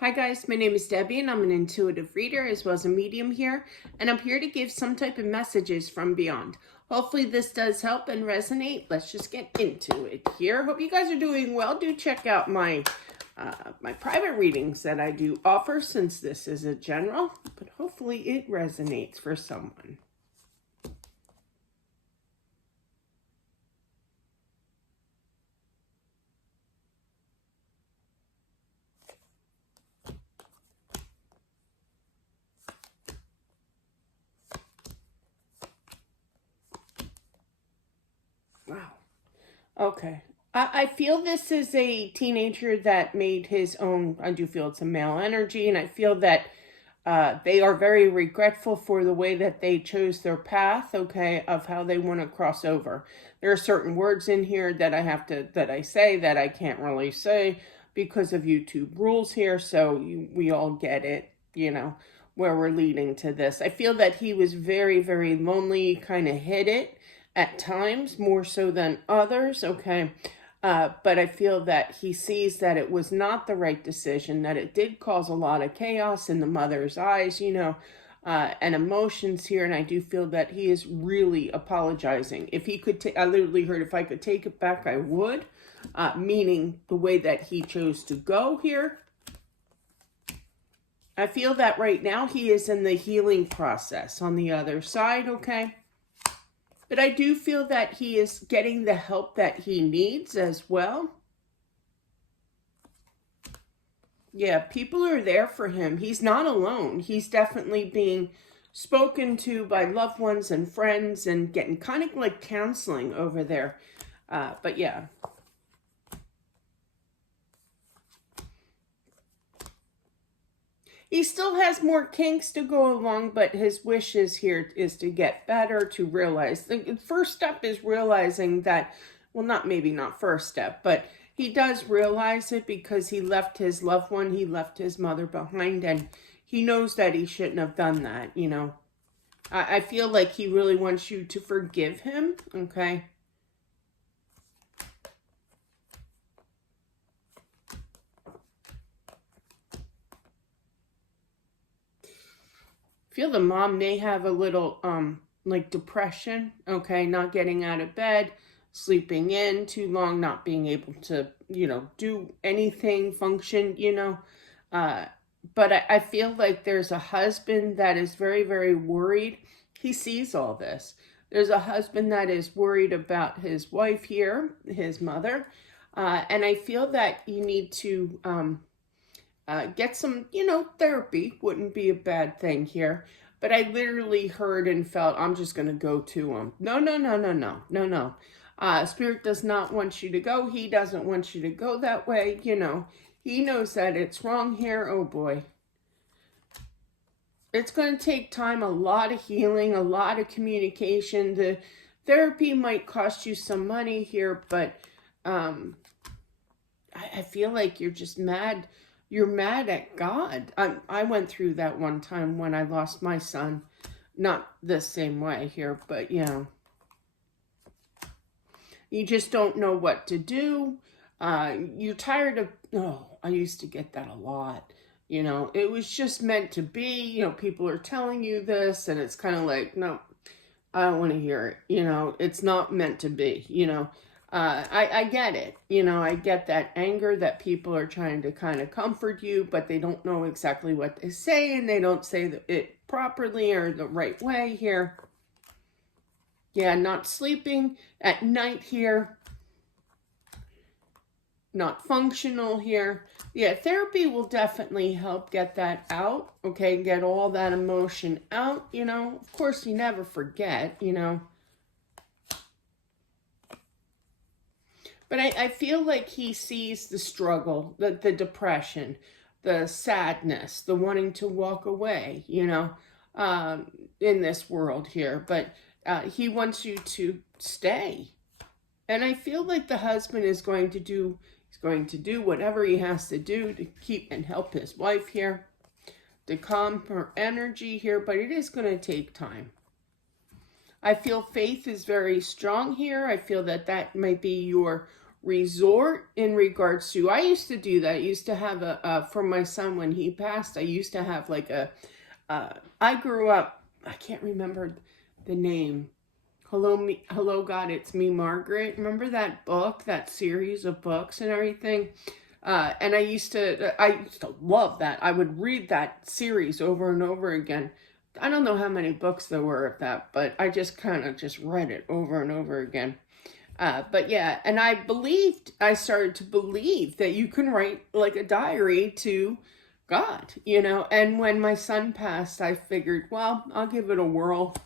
Hi guys, my name is Debbie and I'm an intuitive reader as well as a medium here, and I'm here to give some type of messages from beyond. Hopefully this does help and resonate. Let's just get into it here. Hope you guys are doing well. Do check out my private readings that I do offer, since this is a general, but hopefully it resonates for someone. Wow. Okay. I feel this is a teenager that made his own. I do feel it's a male energy, and I feel that they are very regretful for the way that they chose their path, okay, of how they want to cross over. There are certain words in here that I say that I can't really say because of YouTube rules here, so we all get it, where we're leading to this. I feel that he was very, very lonely, kind of hid it at times, more so than others, okay? But I feel that he sees that it was not the right decision, that it did cause a lot of chaos in the mother's eyes, and emotions here. And I do feel that he is really apologizing. If he could, I literally heard, if I could take it back, I would, meaning the way that he chose to go here. I feel that right now he is in the healing process on the other side, okay? But I do feel that he is getting the help that he needs as well. Yeah, people are there for him. He's not alone. He's definitely being spoken to by loved ones and friends and getting kind of like counseling over there. But yeah. He still has more kinks to go along, but his wish is here is to get better, to realize. The first step is realizing that, well, not first step, but he does realize it because he left his loved one, he left his mother behind, and he knows that he shouldn't have done that, I feel like he really wants you to forgive him, okay? Feel the mom may have a little like depression, okay, not getting out of bed, sleeping in too long, not being able to, do anything, function, but I feel like there's a husband that is very, very worried. He sees all this. There's a husband that is worried about his wife here, his mother, and I feel that you need to get some, therapy wouldn't be a bad thing here. But I literally heard and felt, I'm just going to go to him. No, no, no, no, no, no, no. Spirit does not want you to go. He doesn't want you to go that way. He knows that it's wrong here. Oh boy. It's going to take time, a lot of healing, a lot of communication. The therapy might cost you some money here, but I feel like you're just mad. You're mad at God. I went through that one time when I lost my son. Not the same way here, but you just don't know what to do. You're tired of, I used to get that a lot. It was just meant to be. People are telling you this, and it's kind of like, no, I don't want to hear it. It's not meant to be, I get it. I get that anger that people are trying to kind of comfort you, but they don't know exactly what they say, and they don't say it properly or the right way here. Yeah, not sleeping at night here. Not functional here. Yeah, therapy will definitely help get that out, okay? Get all that emotion out, Of course, you never forget, But I feel like he sees the struggle, the depression, the sadness, the wanting to walk away, in this world here. But he wants you to stay. And I feel like the husband is going to do, he's going to do whatever he has to do to keep and help his wife here, to calm her energy here, but it is going to take time. I feel faith is very strong here. I feel that that might be your resort in regards to, I used to do that. I used to have for my son when he passed, I used to have like I grew up, I can't remember the name. Hello God, It's Me, Margaret. Remember that book, that series of books and everything? And I used to love that. I would read that series over and over again. I don't know how many books there were of that, but I just kind of just read it over and over again. But yeah, and I started to believe that you can write like a diary to God, and when my son passed, I figured, well, I'll give it a whirl,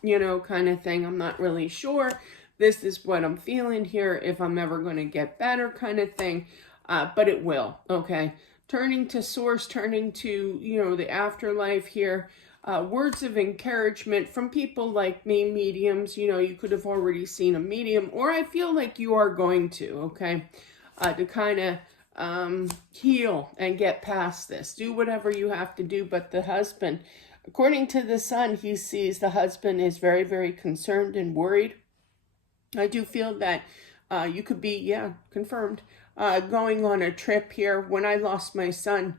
kind of thing. I'm not really sure. This is what I'm feeling here, if I'm ever going to get better, kind of thing. But it will, okay? Turning to source, turning to, the afterlife here. Words of encouragement from people like me, mediums. You could have already seen a medium, or I feel like you are going to, okay? To kind of heal and get past this. Do whatever you have to do. But the husband, according to the son, he sees the husband is very, very concerned and worried. I do feel that you could be, confirmed, going on a trip here. When I lost my son,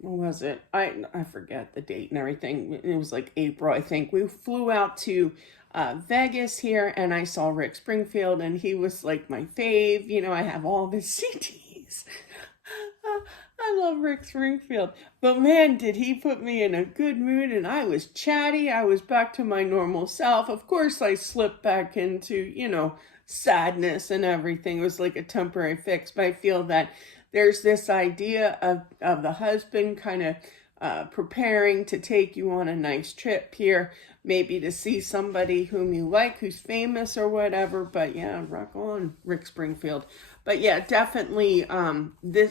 what was it? I forget the date and everything. It was like April, I think. We flew out to Vegas here, and I saw Rick Springfield, and he was like my fave. I have all of his CDs. I love Rick Springfield, but man, did he put me in a good mood, and I was chatty. I was back to my normal self. Of course, I slipped back into, sadness and everything. It was like a temporary fix, but I feel that there's this idea of the husband kind of preparing to take you on a nice trip here, maybe to see somebody whom you like, who's famous or whatever. But yeah, rock on, Rick Springfield. But yeah, definitely,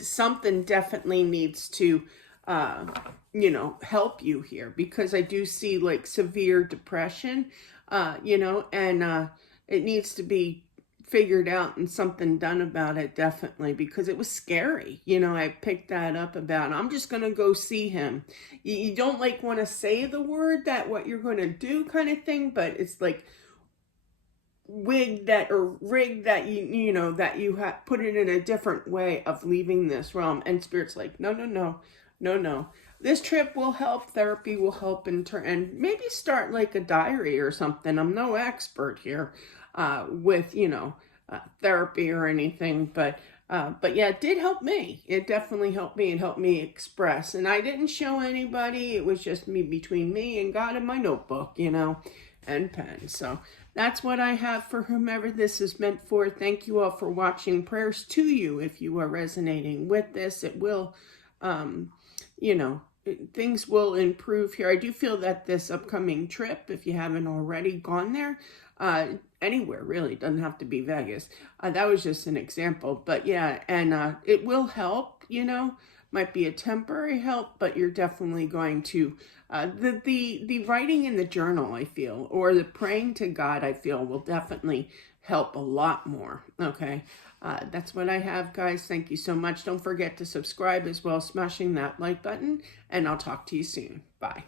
something definitely needs to, help you here, because I do see like severe depression, and it needs to be figured out and something done about it, definitely, because it was scary. I picked that up about, I'm just going to go see him. You don't like want to say the word that what you're going to do kind of thing, but it's like rigged that that you have put it in a different way of leaving this realm. And Spirit's like, no. This trip will help. Therapy will help and maybe start like a diary or something. I'm no expert here with therapy or anything, but yeah, it did help me. It definitely helped me and helped me express. And I didn't show anybody. It was just me, between me and God, in my notebook, and pen. So that's what I have for whomever this is meant for. Thank you all for watching. Prayers to you if you are resonating with this. It will, things will improve here. I do feel that this upcoming trip, if you haven't already gone there, anywhere really, doesn't have to be Vegas. That was just an example, but yeah, and it will help, might be a temporary help, but you're definitely going to, the writing in the journal, I feel, or the praying to God, I feel, will definitely help a lot more. Okay. That's what I have, guys. Thank you so much. Don't forget to subscribe as well, smashing that like button, and I'll talk to you soon. Bye.